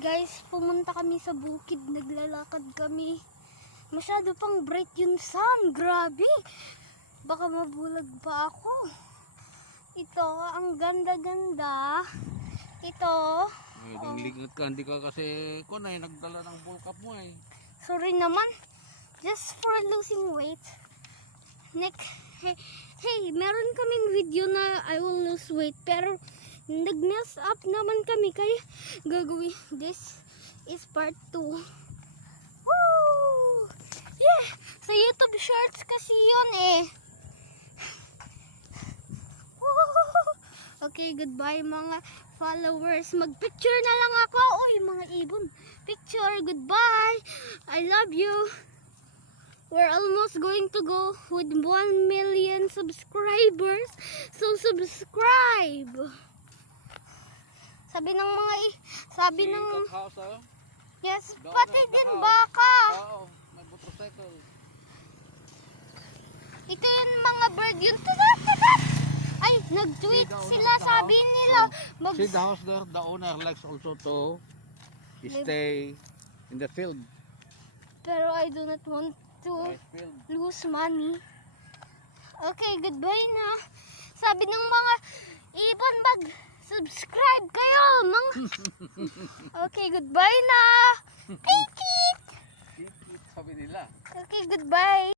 Guys, pumunta kami sa bukid, naglalakad kami. Masyado pang bright yung sun, grabe. Baka mabulag pa ako. Ito, ang ganda-ganda. Ito. Ay, lignit ka, hindi ka kasi nagdala ng bull cup mo eh. Sorry naman. Just for losing weight. Hey, meron kaming video na I will lose weight. Pero nag-mess up naman kami. Kaya gagawin. This is part 2. Woo! Yeah! Sa YouTube Shorts kasi yun eh. Woo! Okay, goodbye mga followers. Mag-picture na lang ako. Uy, mga ibon. Picture, goodbye. I love you. We're almost going to go with 1 million subscribers. So subscribe. Sabi ng mga yes, pati din baka. Oo, may motorcycle. Ito yung mga bird yun. Tadat. Ay, nag-tweet sila. Sabi nila. See the house there, the owner likes also to stay in the field. Pero I do not want to lose money. Okay, goodbye na. Sabi ng mga ibon, mag-subscribe kayo. Okay, goodbye na. Kikit. Sabi nila. Okay, goodbye.